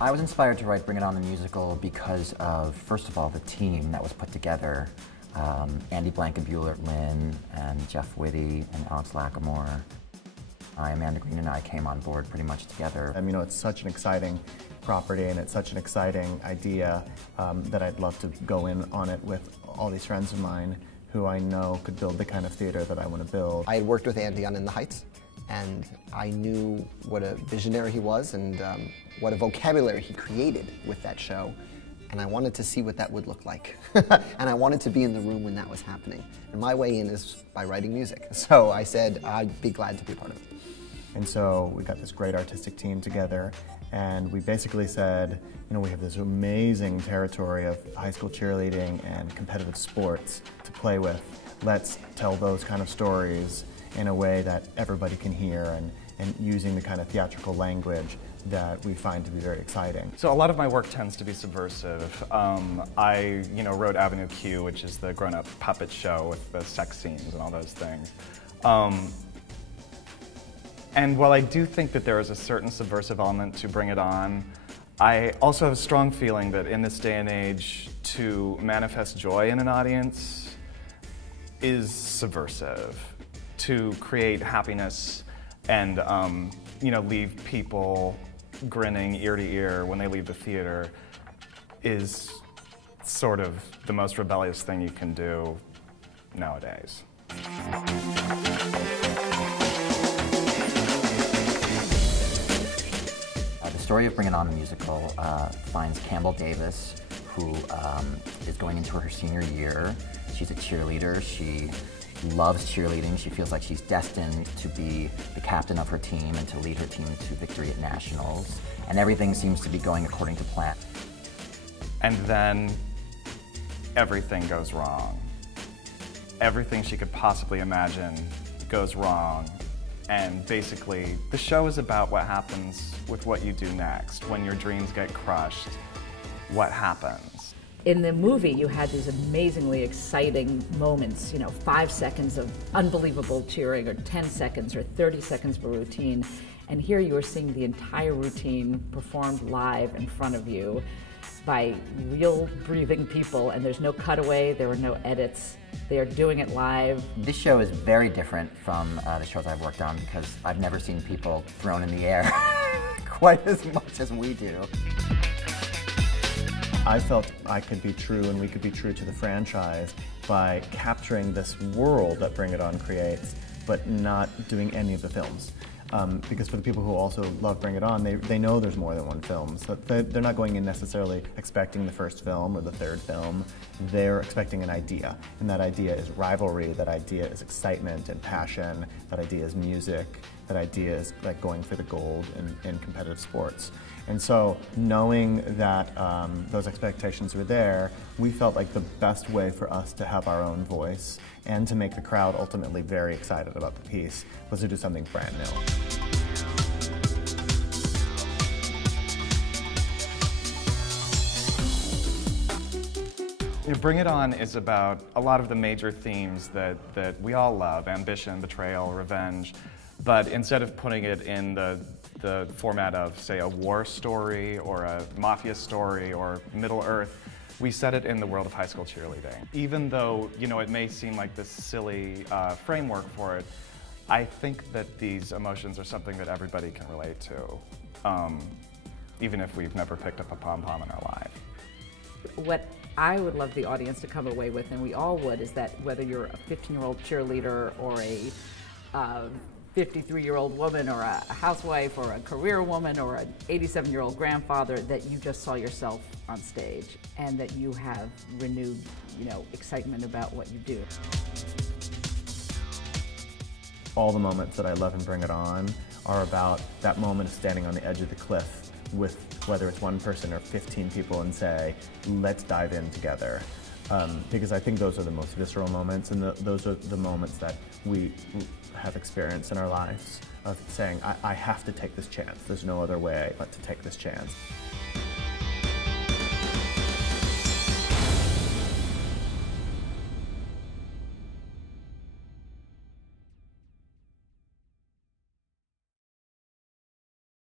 I was inspired to write Bring It On the musical because of, first of all, the team that was put together. Andy Blankenbuehler-Lynn and Jeff Whitty and Alex Lackamore. Amanda Green and I came on board pretty much together. You know, it's such an exciting property and it's such an exciting idea that I'd love to go in on it with all these friends of mine who I know could build the kind of theater that I want to build. I had worked with Andy on In the Heights, and I knew what a visionary he was and what a vocabulary he created with that show. And I wanted to see what that would look like. And I wanted to be in the room when that was happening. And my way in is by writing music. So I said I'd be glad to be part of it. And so we got this great artistic team together, and we basically said, you know, we have this amazing territory of high school cheerleading and competitive sports to play with. Let's tell those kind of stories in a way that everybody can hear, and using the kind of theatrical language that we find to be very exciting. So a lot of my work tends to be subversive. I wrote Avenue Q, which is the grown-up puppet show with the sex scenes and all those things. And while I do think that there is a certain subversive element to Bring It On, I also have a strong feeling that in this day and age, to manifest joy in an audience is subversive. To create happiness and leave people grinning ear to ear when they leave the theater is sort of the most rebellious thing you can do nowadays. The story of Bring It On the musical finds Campbell Davis, who is going into her senior year. She's a cheerleader. She loves cheerleading. She feels like she's destined to be the captain of her team and to lead her team to victory at nationals. And everything seems to be going according to plan. And then everything goes wrong. Everything she could possibly imagine goes wrong. And basically, the show is about what happens with what you do next. When your dreams get crushed, what happens? In the movie, you had these amazingly exciting moments, 5 seconds of unbelievable cheering, or 10 seconds, or 30 seconds of a routine. And here you are seeing the entire routine performed live in front of you by real breathing people, and there's no cutaway, there were no edits. They are doing it live. This show is very different from the shows I've worked on because I've never seen people thrown in the air quite as much as we do. I felt I could be true and we could be true to the franchise by capturing this world that Bring It On creates, but not doing any of the films. Because for the people who also love Bring It On, they know there's more than one film. So they're not going in necessarily expecting the first film or the third film. They're expecting an idea. And that idea is rivalry, that idea is excitement and passion, that idea is music, that idea is like going for the gold in competitive sports. And so knowing that those expectations were there, we felt like the best way for us to have our own voice and to make the crowd ultimately very excited about the piece was to do something brand new. Bring It On is about a lot of the major themes that we all love: ambition, betrayal, revenge. But instead of putting it in the format of, say, a war story or a mafia story or Middle Earth, we set it in the world of high school cheerleading. Even though, it may seem like this silly framework for it, I think that these emotions are something that everybody can relate to, even if we've never picked up a pom-pom in our life. What I would love the audience to come away with, and we all would, is that whether you're a 15-year-old cheerleader or a 53-year-old woman or a housewife or a career woman or an 87-year-old grandfather, that you just saw yourself on stage and that you have renewed, excitement about what you do. All the moments that I love in Bring It On are about that moment of standing on the edge of the cliff with whether it's one person or 15 people and say, let's dive in together. Because I think those are the most visceral moments, and those are the moments that we have experienced in our lives of saying, I have to take this chance. There's no other way but to take this chance.